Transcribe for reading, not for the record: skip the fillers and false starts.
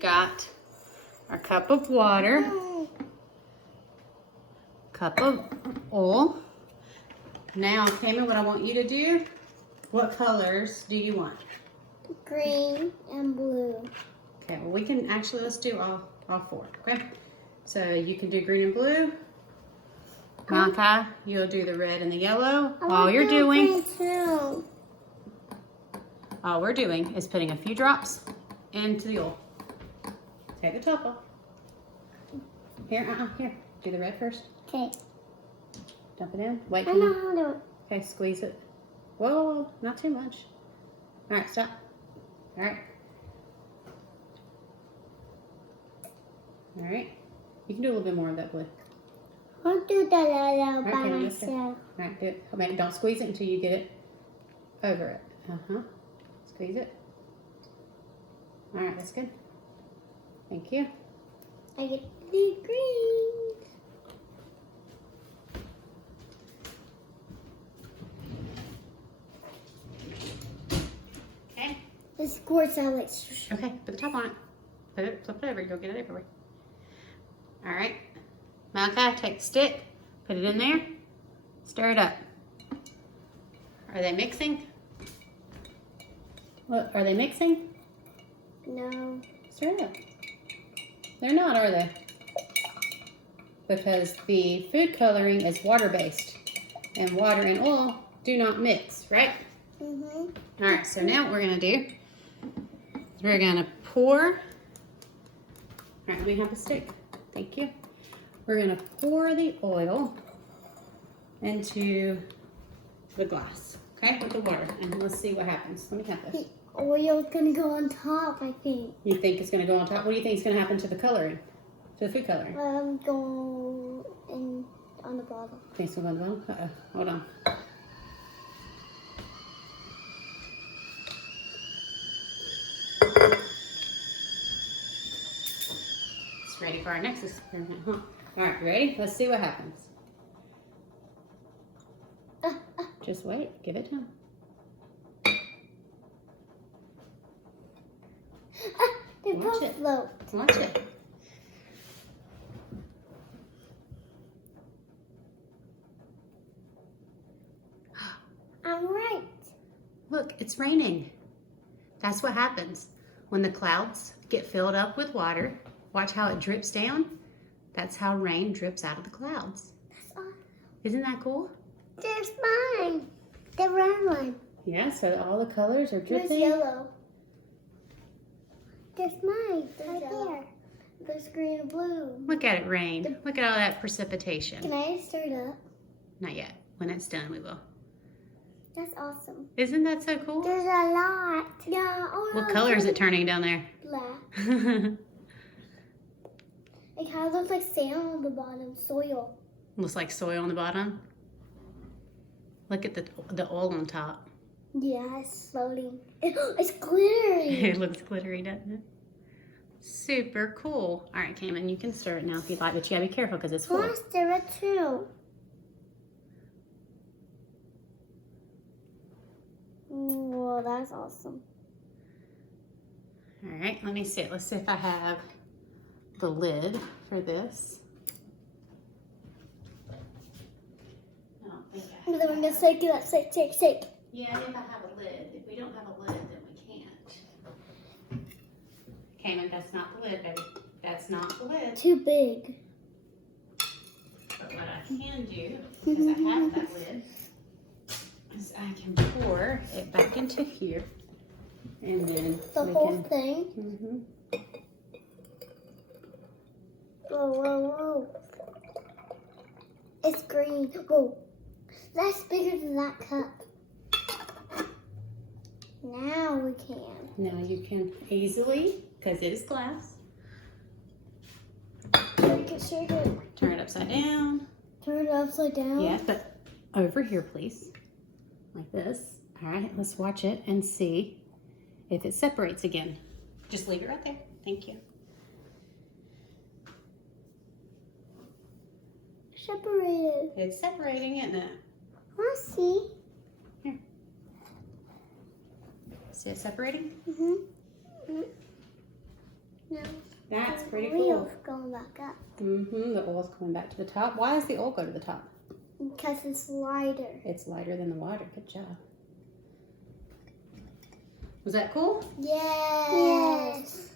got our cup of water, cup of oil. Now, Cayman, what I want you to do, what colors do you want? Green and blue. Okay, well we can actually, let's do all four, okay? So you can do green and blue. Malachi, you'll do the red and the yellow. All we're doing is putting a few drops into the oil. Take the top off. Here, here. Do the red first. Okay. Dump it in. Wait. I know how to do it. Okay, squeeze it. Whoa, not too much. All right, stop. All right. All right. You can do a little bit more of that blue. I'll do the yellow by Okay, myself. all right, do it. Okay, don't squeeze it until you get it over it. Squeeze it. All right, that's good. Thank you. I get the green. Okay. This squirt sound like. Okay, put the top on it. Flip it over. You'll get it everywhere. All right. Malachi, take the stick, put it in there, stir it up. Are they mixing? What, are they mixing? No. Stir it up. They're not, are they? Because the food coloring is water-based, and water and oil do not mix, right? Mm-hmm. All right, so now what we're gonna do is we're gonna pour. All right, let me have the stick. Thank you. We're gonna pour the oil into the glass, okay, with the water, and let's see what happens. Let me have this. The oil's gonna go on top, I think. You think it's gonna go on top? What do you think is gonna happen to the coloring, to the food coloring? Go in on the bottom. Think it's gonna go on the bottom? Hold on. It's ready for our next experiment, huh? All right, you ready? Let's see what happens. Just wait. Give it time. They Watch both it. float. Watch it. I'm right. Look, it's raining. That's what happens when the clouds get filled up with water. Watch how it drips down. That's how rain drips out of the clouds. That's all. Isn't that cool? There's mine. The red one. Yeah, so all the colors are There's dripping. yellow. There's mine. Right there. There's green and blue. Look at it rain. Look at all that precipitation. Can I stir it up? Not yet. When it's done, we will. That's awesome. Isn't that so cool? There's a lot. Yeah. Oh, What color is it turning down there? Black. It kind of looks like sand on the bottom, soil. Looks like soil on the bottom. Look at the oil on top. Yeah, it's floating. It's glittery. It looks glittery, doesn't it? Super cool. All right, Cayman, you can stir it now if you'd like, but you gotta be careful because it's I full. want to stir it too. Whoa, that's awesome. All right, let me see it. Let's see if I have the lid for this. I don't think I And then we're gonna shake it up, shake. Yeah, if I have a lid. If we don't have a lid, then we can't. Cayman, that's not the lid, baby. That's not the lid. Too big. But what I can do, because I have that lid, is I can pour it back into here. And then The we whole can, thing. Mhm. Whoa. It's green. Whoa. That's bigger than that cup. Now we can. Now you can easily, because it is glass, Shake it. turn it upside down. Turn it upside down. Yeah, but over here, please. Like this. All right, let's watch it and see if it separates again. Just leave it right there. Thank you. Separated. It's separating, isn't it? Let's see. Here. See it separating? Mm-hmm. No. That's pretty Wheels cool. going back up. The oil's coming back to the top. Why does the oil go to the top? Because it's lighter. It's lighter than the water. Good job. Was that cool? Yes.